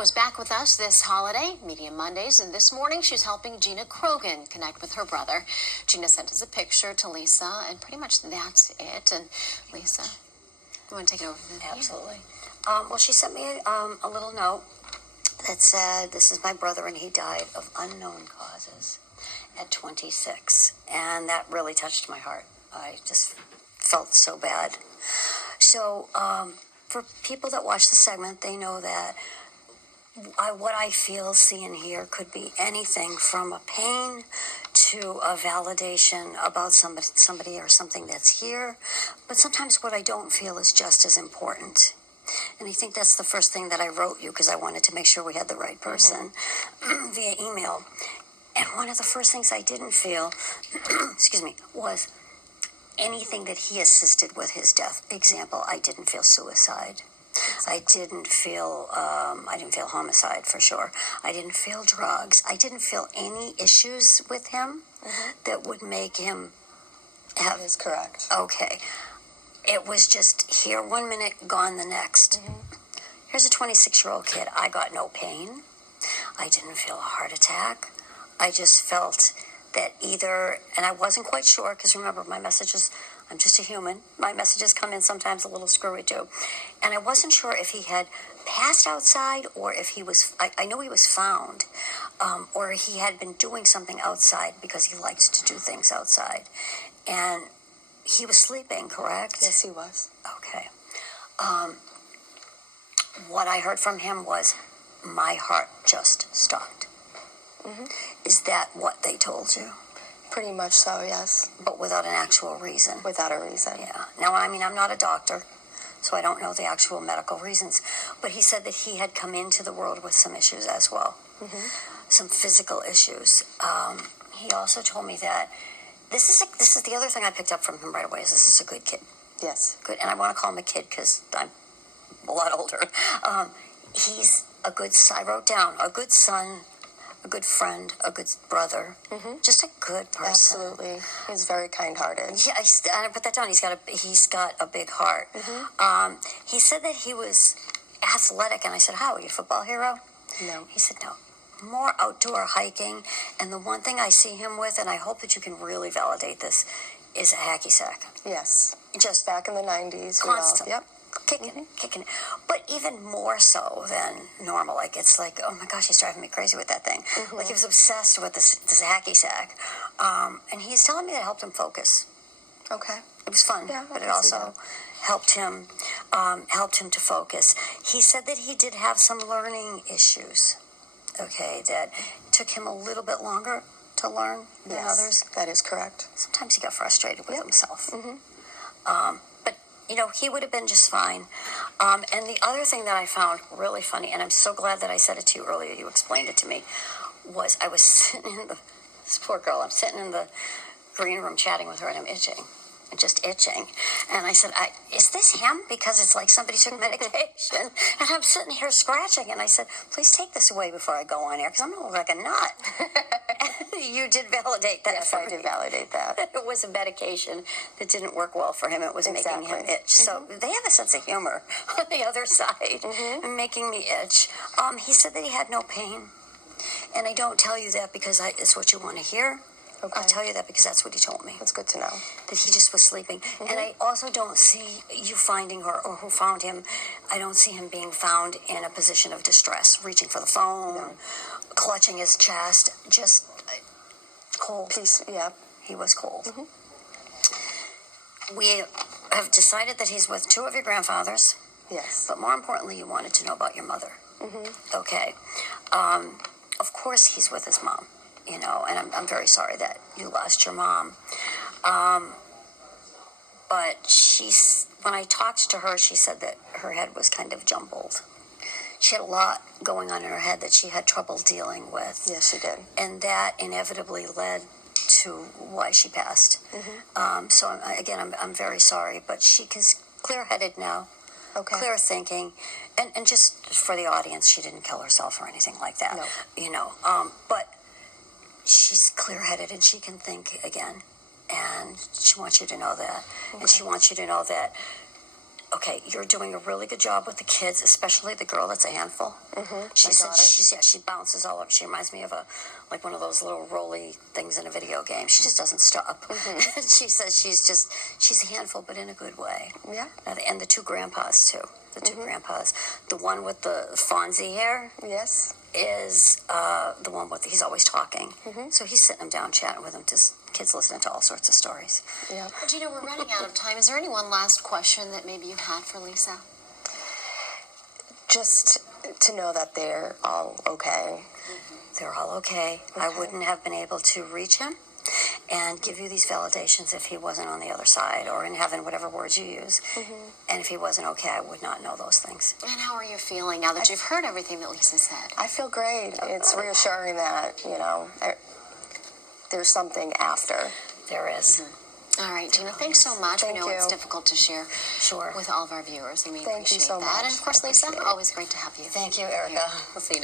Gino is back with us this holiday, Media Mondays, and this morning she's helping Gina Krogan connect with her brother. Gina sent us a picture to Lisa, and pretty much that's it. And Lisa, you want to take it over? Absolutely. Well, she sent me a little note that said, "This is my brother, and he died of unknown causes at 26." And that really touched my heart. I just felt so bad. So, for people that watch the segment, they know that what I feel, see, and hear could be anything from a pain to a validation about somebody or something that's here. But sometimes what I don't feel is just as important. And I think that's the first thing that I wrote you, because I wanted to make sure we had the right person via email. And one of the first things I didn't feel, excuse me, was anything that he assisted with his death. Example, I didn't feel suicide. I didn't feel homicide for sure. I didn't feel drugs. I didn't feel any issues with him that would make him have. That is correct. Okay. It was just here one minute, gone the next. Here's a 26-year-old kid. I got no pain. I didn't feel a heart attack. I just felt that either, and I wasn't quite sure, because remember, my messages, I'm just a human. My messages come in sometimes a little screwy too. And I wasn't sure if he had passed outside or if he was, I know he was found, or he had been doing something outside because he likes to do things outside. And he was sleeping, correct? Yes, he was. Okay. What I heard from him was, my heart just stopped. Is that what they told you? Pretty much so, yes. But without an actual reason? Without a reason. Yeah. Now, I mean, I'm not a doctor, so I don't know the actual medical reasons. But he said that he had come into the world with some issues as well. Some physical issues. He also told me that this is the other thing I picked up from him right away, is this is a good kid. Yes. Good. And I want to call him a kid because I'm a lot older. He's a good, I wrote down, a good son, a good friend, a good brother, just a good person. Absolutely. He's very kind-hearted. Yeah, I put that down. He's got a big heart. He said that he was athletic, and I said, "How, are you a football hero?" No. He said, "No, more outdoor hiking." And the one thing I see him with, and I hope that you can really validate this, is a hacky sack. Yes. Just back in the 90s. constant. Yep. Kicking it. But even more so than normal. Like, it's like, oh my gosh, he's driving me crazy with that thing. Like, he was obsessed with this hacky sack. And he's telling me that it helped him focus. Okay. It was fun, Yeah, but it also helped him to focus. He said that he did have some learning issues. Okay, that took him a little bit longer to learn than others. That is correct. Sometimes he got frustrated with himself. But, you know, he would have been just fine. And the other thing that I found really funny, and I'm so glad that I said it to you earlier, you explained it to me, was I was sitting in this poor girl, I'm sitting in the green room chatting with her, and I'm itching. Just itching. And I said, is this him? Because it's like somebody took medication. And I'm sitting here scratching. And I said, please take this away before I go on air, because I'm going to look like a nut. And you did validate that. Yes, I did validate that. It was a medication that didn't work well for him. It was making him itch. So they have a sense of humor on the other side, making me itch. He said that he had no pain. And I don't tell you that because it's what you want to hear. Okay. I'll tell you that because that's what he told me. That's good to know. That he just was sleeping. And I also don't see you finding her, or who found him. I don't see him being found in a position of distress, reaching for the phone, clutching his chest, just cold. Peace, yeah. He was cold. We have decided that he's with two of your grandfathers. Yes. But more importantly, you wanted to know about your mother. Okay. Of course he's with his mom. You know, and I'm very sorry that you lost your mom. But when I talked to her, she said that her head was kind of jumbled. She had a lot going on in her head that she had trouble dealing with. Yes, she did. And that inevitably led to why she passed. So, again, I'm very sorry, but she's clear-headed now. Okay. Clear thinking, and just for the audience, she didn't kill herself or anything like that. No. You know, but she's clear-headed and she can think again, and she wants you to know that. And she wants you to know that okay, you're doing a really good job with the kids, especially the girl that's a handful. She said daughter. she bounces all over. She reminds me of like one of those little roly things in a video game. She just doesn't stop. She says she's a handful, but in a good way. Yeah. And the two grandpas too. The two grandpas. The one with the Fonzie hair Yes. is the one with he's always talking. So he's sitting them down, chatting with them. Just kids listening to all sorts of stories. Yeah. Gina, we're running out of time. Is there any one last question that maybe you had for Lisa? Just to know that they're all okay. They're all okay. I wouldn't have been able to reach him and give you these validations if he wasn't on the other side or in heaven, whatever words you use. And if he wasn't okay, I would not know those things. And how are you feeling now that you've heard everything that Lisa said? I feel great. It's reassuring that, there's something after. There is. All right, Gina, thanks so much. Thank we know you. it's difficult to share Sure. with all of our viewers, and we Thank you appreciate so that. much. And of course, I Lisa, appreciate it. always great to have you. Thank you, Erica. We'll see you.